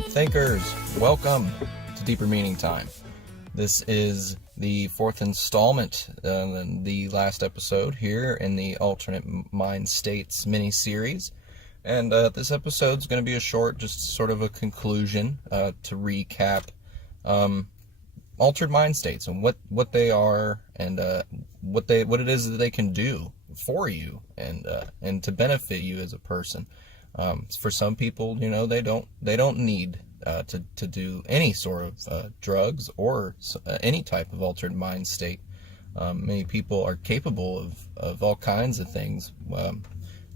deep thinkers, welcome to Deeper Meaning Time. This is the fourth installment, the last episode here in the Alternate Mind States mini-series. And this episode is going to be a short, just sort of a conclusion to recap altered mind states and what they are and what it is that they can do for you and to benefit you as a person. For some people, they don't need to do any sort of drugs or any type of altered mind state. Many people are capable of all kinds of things,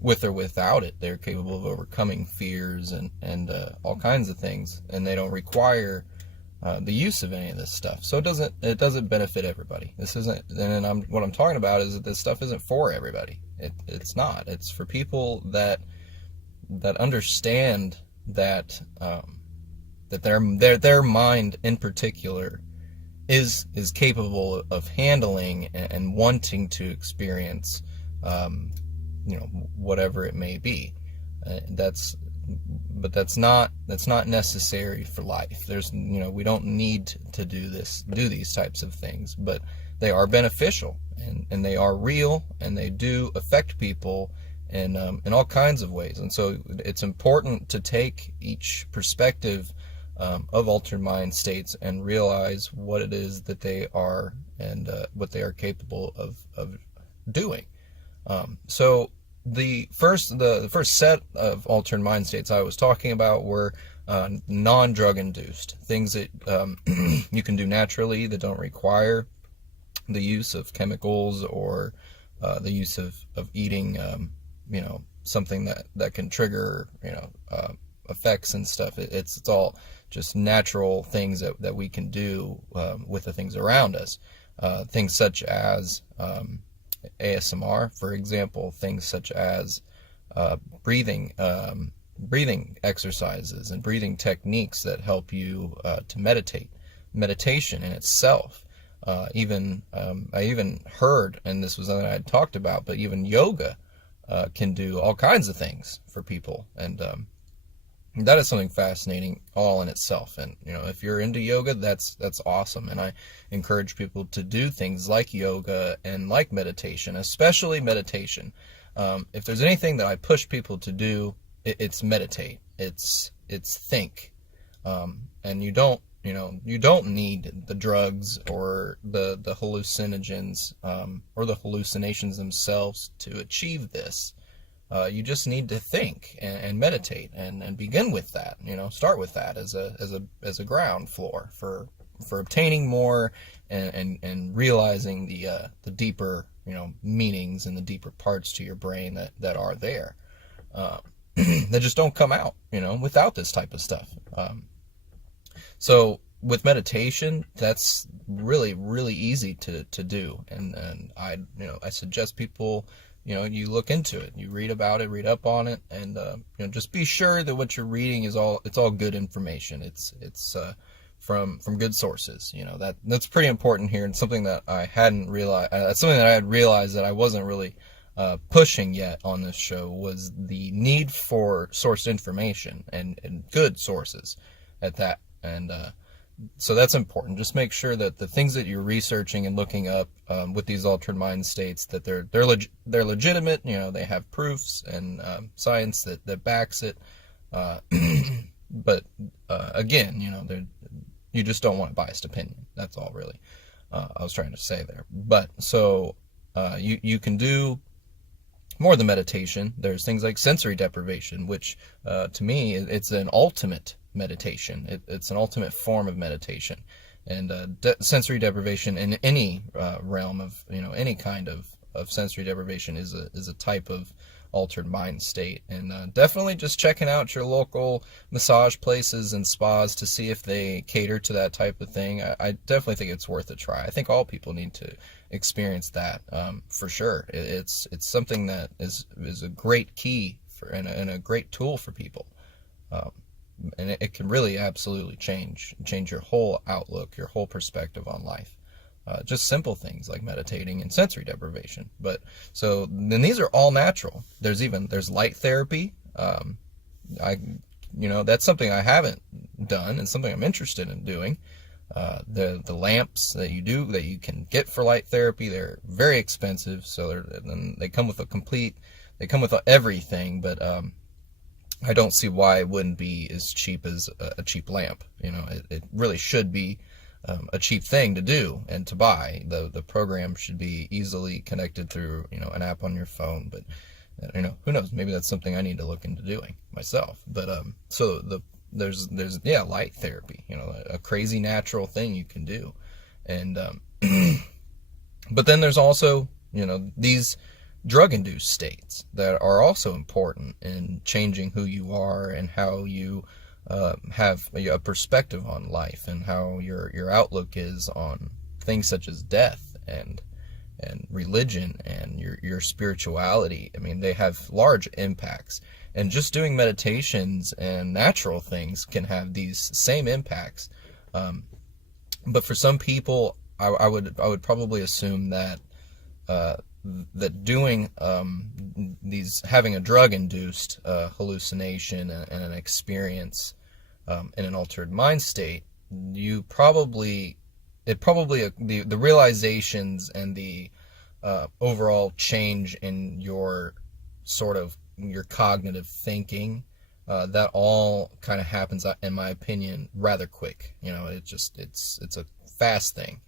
with or without it. They're capable of overcoming fears and all kinds of things, and they don't require the use of any of this stuff. So it doesn't benefit everybody. This isn't, and what I'm talking about is that this stuff isn't for everybody. It's not. It's for people that understand that their mind in particular is capable of handling and wanting to experience whatever it may be. But that's not necessary for life. We don't need to do these types of things, but they are beneficial and they are real, and they do affect people in all kinds of ways. And so it's important to take each perspective of altered mind states and realize what it is that they are and what they are capable of doing. So the first set of altered mind states I was talking about were non-drug induced, things that you can do naturally that don't require the use of chemicals or the use of eating something that can trigger effects and stuff. It's all just natural things that we can do with the things around us. Things such as ASMR, for example, things such as breathing exercises and breathing techniques that help you to meditate. Meditation in itself. I even heard, and this was something I had talked about, but even yoga can do all kinds of things for people, and that is something fascinating all in itself. And if you're into yoga, that's awesome, and I encourage people to do things like yoga and like meditation, especially meditation. If there's anything that I push people to do, it's meditate. It's think, and you don't need the drugs or the hallucinogens or the hallucinations themselves to achieve this. You just need to think and meditate and begin with that. Start with that as a ground floor for obtaining more and realizing the deeper meanings and the deeper parts to your brain that are there that just don't come out without this type of stuff. So with meditation, that's really, really easy to do, and I suggest people you look into it, you read about it, read up on it, and just be sure that what you're reading is all good information. It's from good sources. That's pretty important here, and something that I hadn't realized. Something that I had realized that I wasn't really pushing yet on this show was the need for sourced information and good sources at that. And so that's important. Just make sure that the things that you're researching and looking up with these altered mind states, that they're legitimate. They have proofs and science that backs it. But again, you just don't want a biased opinion. That's all really I was trying to say there. But so you can do more than meditation. There's things like sensory deprivation, which to me it's an ultimate meditation. It's an ultimate form of meditation, and sensory deprivation in any realm of any kind of sensory deprivation is a type of altered mind state. And definitely just checking out your local massage places and spas to see if they cater to that type of thing. I definitely think it's worth a try. I think all people need to experience that for sure. It's something that is a great key and a great tool for people. And it can really absolutely change your whole outlook, your whole perspective on life. Just simple things like meditating and sensory deprivation. But so then these are all natural. There's light therapy. I that's something I haven't done and something I'm interested in doing. The lamps that you can get for light therapy, they're very expensive, so they come with everything, but I don't see why it wouldn't be as cheap as a cheap lamp. It really should be a cheap thing to do and to buy. The program should be easily connected through an app on your phone, but who knows, maybe that's something I need to look into doing myself. But there's light therapy, a crazy natural thing you can do. And but then there's also these drug-induced states that are also important in changing who you are and how you have a perspective on life, and how your outlook is on things such as death and religion and your spirituality. I mean, they have large impacts, and just doing meditations and natural things can have these same impacts. But for some people, I would probably assume that doing having a drug-induced hallucination and an experience in an altered mind state, the realizations and the overall change in your cognitive thinking, that all kind of happens, in my opinion, rather quick. It's a fast thing.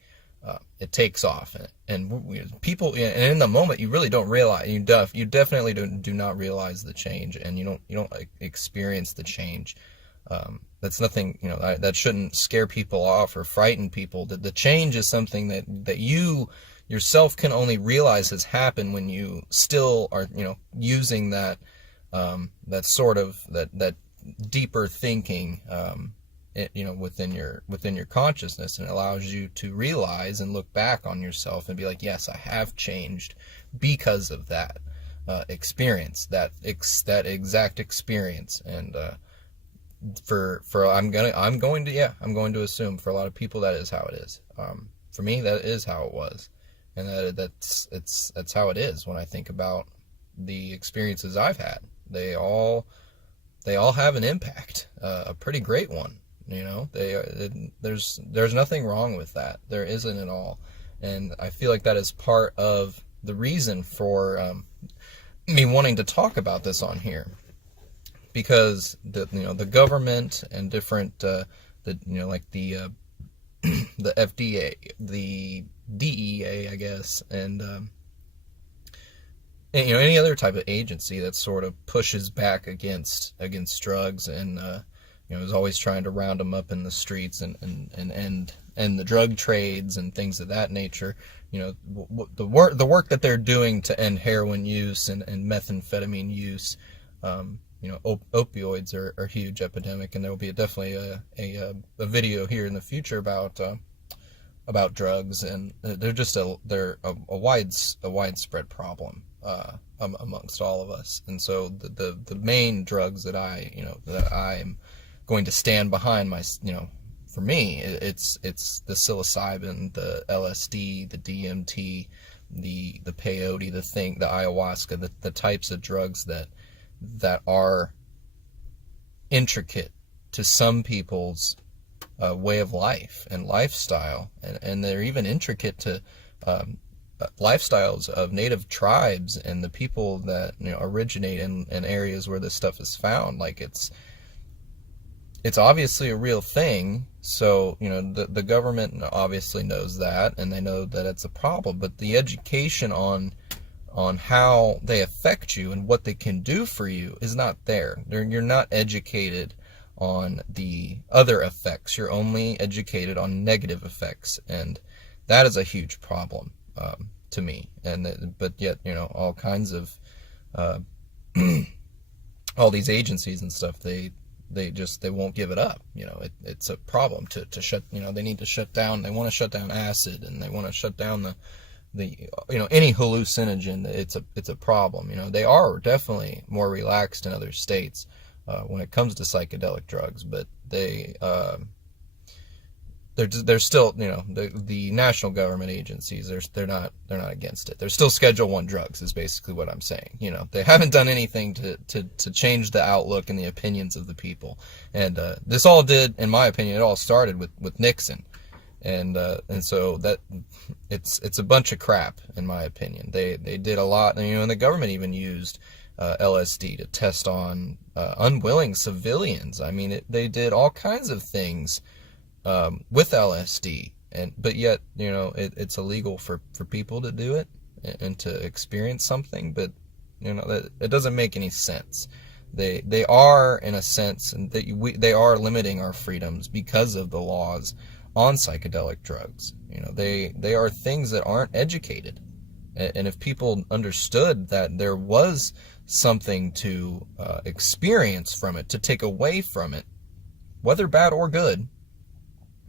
It takes off, and people, and in the moment, you really don't realize. You definitely do not realize the change, and you don't experience the change. That's nothing, that shouldn't scare people off or frighten people. That the change is something that you yourself can only realize has happened when you still are, using that that deeper thinking, within your consciousness, and it allows you to realize and look back on yourself and be like, yes, I have changed because of that experience, that exact experience. And I'm going to assume for a lot of people that is how it is. For me, that is how it was, and that's how it is when I think about the experiences I've had. They all have an impact, a pretty great one. There's nothing wrong with that. There isn't at all. And I feel like that is part of the reason for me wanting to talk about this on here, because the government and different like the FDA, the DEA, I guess, and any other type of agency that sort of pushes back against drugs, and is always trying to round them up in the streets and end the drug trades and things of that nature. The work that they're doing to end heroin use and methamphetamine use. Opioids are a huge epidemic, and there will be definitely a video here in the future about drugs, and they're a widespread problem amongst all of us. And so the main drugs that I'm going to stand behind, for me, it's the psilocybin, the LSD, the DMT, the peyote, the ayahuasca, the types of drugs that are intricate to some people's way of life and lifestyle, and they're even intricate to lifestyles of native tribes and the people that originate in areas where this stuff is found. Like, it's obviously a real thing. So the government obviously knows that, and they know that it's a problem, but the education on how they affect you and what they can do for you is not there. You're not educated on the other effects. You're only educated on negative effects, and that is a huge problem to me. But yet, all kinds of all these agencies and stuff, they won't give it up. It's a problem to shut. They need to shut down. They want to shut down acid, and they want to shut down the any hallucinogen. It's a problem. They are definitely more relaxed in other states when it comes to psychedelic drugs, but they they're still, the national government agencies, they're not against it. They're still Schedule 1 drugs is basically what I'm saying. They haven't done anything to change the outlook and the opinions of the people. And this all did, in my opinion, it all started with Nixon. And so that it's a bunch of crap, in my opinion. They did a lot, and the government even used LSD to test on unwilling civilians. I mean, they did all kinds of things with LSD, but yet it's illegal for people to do it and to experience something. But that it doesn't make any sense. They are, in a sense, and they are limiting our freedoms because of the laws on psychedelic drugs. They are things that aren't educated. And if people understood that there was something to experience from it, to take away from it, whether bad or good,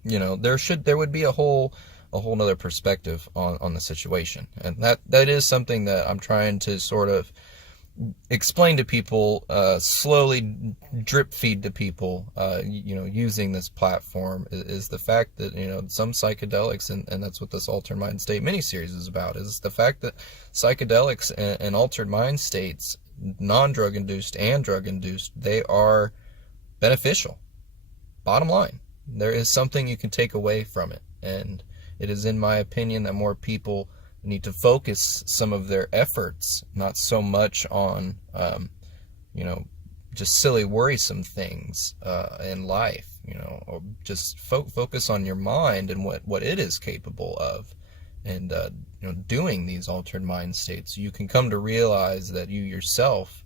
there would be a whole nother perspective on the situation. And that is something that I'm trying to sort of explain to people, slowly drip feed to people, using this platform, is the fact that, some psychedelics, and that's what this Altered Mind State miniseries is about, is the fact that psychedelics and altered mind states, non-drug induced and drug induced, they are beneficial. Bottom line, there is something you can take away from it. And it is, in my opinion, that more people need to focus some of their efforts, not so much on, just silly, worrisome things in life, or just focus on your mind and what it is capable of. And, doing these altered mind states, you can come to realize that you yourself,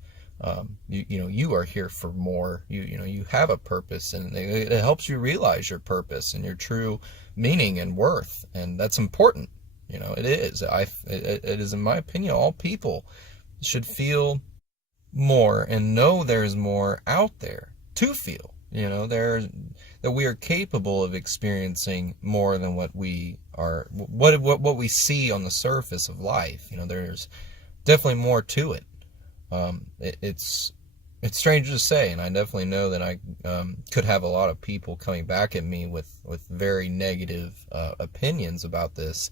you are here for more. You have a purpose, and it helps you realize your purpose and your true meaning and worth. And that's important. It is. It is, in my opinion, all people should feel more and know there's more out there to feel. That we are capable of experiencing more than what we are, what we see on the surface of life. There's definitely more to it. It's strange to say, and I definitely know that I could have a lot of people coming back at me with very negative opinions about this.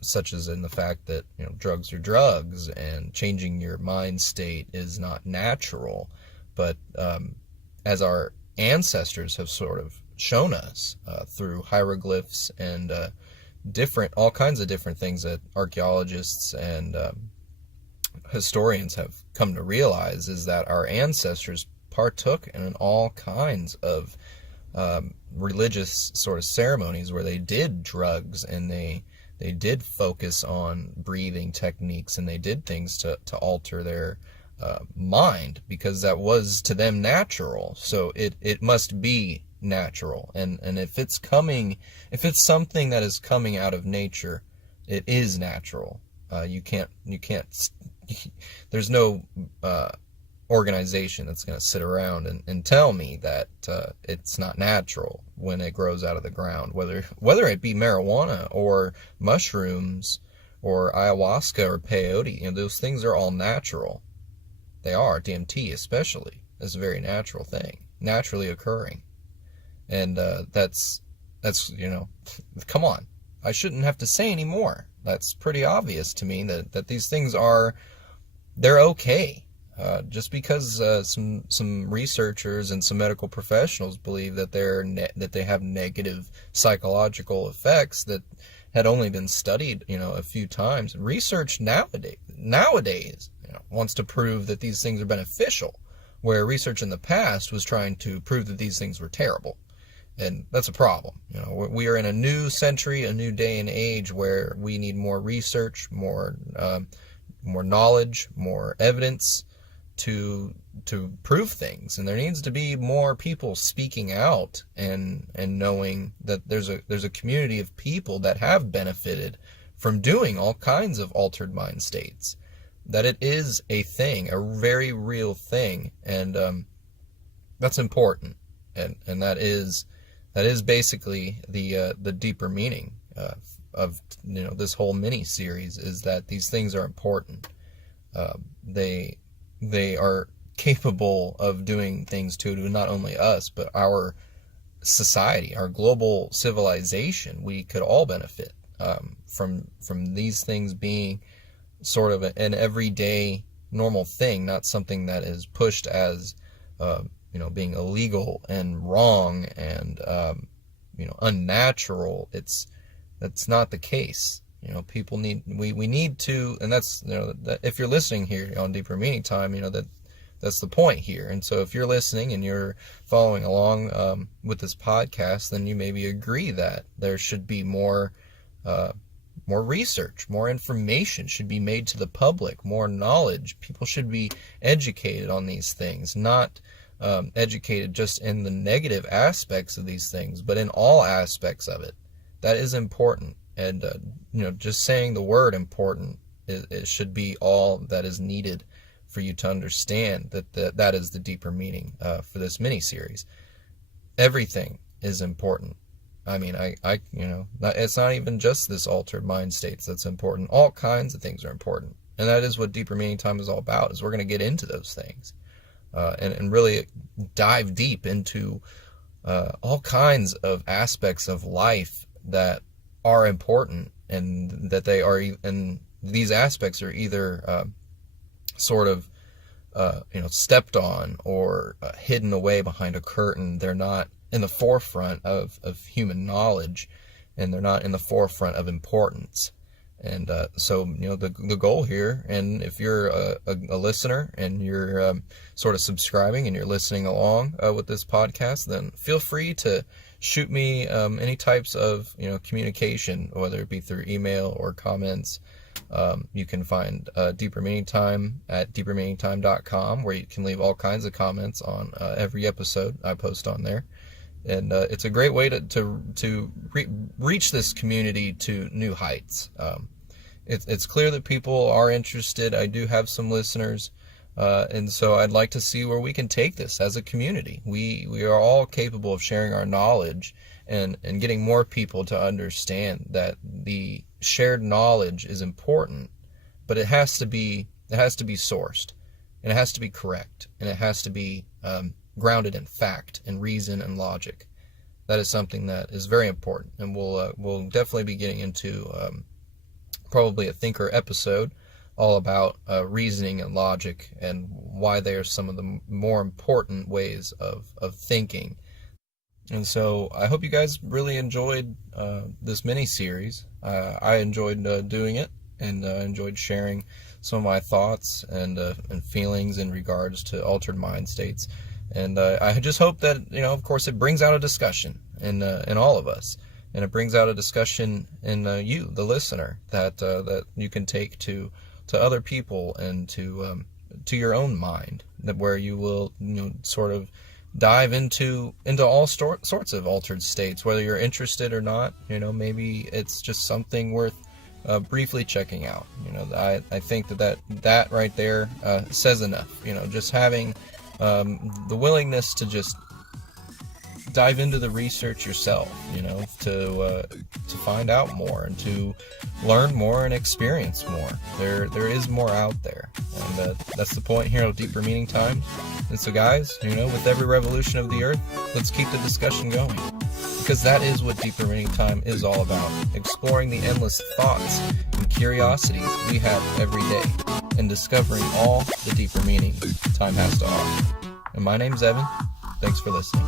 Such as in the fact that drugs are drugs and changing your mind state is not natural, but as our ancestors have sort of shown us through hieroglyphs and all kinds of different things that archaeologists and historians have come to realize, is that our ancestors partook in all kinds of religious sort of ceremonies where they did drugs, and they did focus on breathing techniques, and they did things to alter their mind, because that was to them natural. So it must be natural. And if it's something that is coming out of nature, it is natural. You can't there's no organization that's going to sit around and tell me that it's not natural when it grows out of the ground, whether it be marijuana or mushrooms or ayahuasca or peyote. Those things are all natural. They are. DMT especially is a very natural thing, naturally occurring. And that's come on, I shouldn't have to say any more. That's pretty obvious to me that these things they're okay. Just because some researchers and some medical professionals believe that that they have negative psychological effects that had only been studied a few times. Research nowadays wants to prove that these things are beneficial, where research in the past was trying to prove that these things were terrible. And that's a problem. We are in a new century, a new day and age, where we need more research, more knowledge, more evidence to prove things. And there needs to be more people speaking out and knowing that there's a community of people that have benefited from doing all kinds of altered mind states, that it is a thing, a very real thing. And that's important. And that is basically the deeper meaning of this whole mini series, is that these things are important. They are capable of doing things to not only us, but our society, our global civilization. We could all benefit from these things being sort of an everyday normal thing, not something that is pushed as being illegal and wrong and unnatural. That's not the case. People we need to, and that's that if you're listening here on Deeper Meaning Time, that's the point here. And so if you're listening and you're following along with this podcast, then you maybe agree that there should be more research, more information should be made to the public, more knowledge. People should be educated on these things, not educated just in the negative aspects of these things, but in all aspects of it. That is important. And, just saying the word important, it should be all that is needed for you to understand that is the deeper meaning for this mini-series. Everything is important. I mean, it's not even just this altered mind states that's important. All kinds of things are important. And that is what Deeper Meaning Time is all about, is we're going to get into those things and really dive deep into all kinds of aspects of life that are important, and that they are, and these aspects are either sort of stepped on or hidden away behind a curtain. They're not in the forefront of human knowledge, and they're not in the forefront of importance. And so the goal here, and if you're a listener and you're sort of subscribing and you're listening along with this podcast, then feel free to shoot me any types of communication, whether it be through email or comments. You can find Deeper Meaning Time at deepermeaningtime.com, where you can leave all kinds of comments on every episode I post on there. And it's a great way to reach this community to new heights. It's clear that people are interested. I do have some listeners, and so I'd like to see where we can take this as a community. We are all capable of sharing our knowledge and getting more people to understand that the shared knowledge is important, but it has to be sourced, and it has to be correct, and it has to be grounded in fact and reason and logic. That is something that is very important, and we'll definitely be getting into probably a thinker episode all about reasoning and logic, and why they are some of the more important ways of thinking. And so I hope you guys really enjoyed this mini-series. I enjoyed doing it, and enjoyed sharing some of my thoughts and feelings in regards to altered mind states. And I just hope that, of course, it brings out a discussion in all of us. And it brings out a discussion in you, the listener, that you can take to other people and to your own mind, that where you will sort of dive into all sorts of altered states, whether you're interested or not. Maybe it's just something worth briefly checking out. I think that right there says enough. Just having the willingness to just dive into the research yourself, to find out more and to learn more and experience more. There is more out there, and that's the point here of Deeper Meaning Time. And so, guys, with every revolution of the earth, let's keep the discussion going, because that is what Deeper Meaning Time is all about: exploring the endless thoughts and curiosities we have every day, and discovering all the deeper meaning time has to offer. And my name's Evan. Thanks for listening.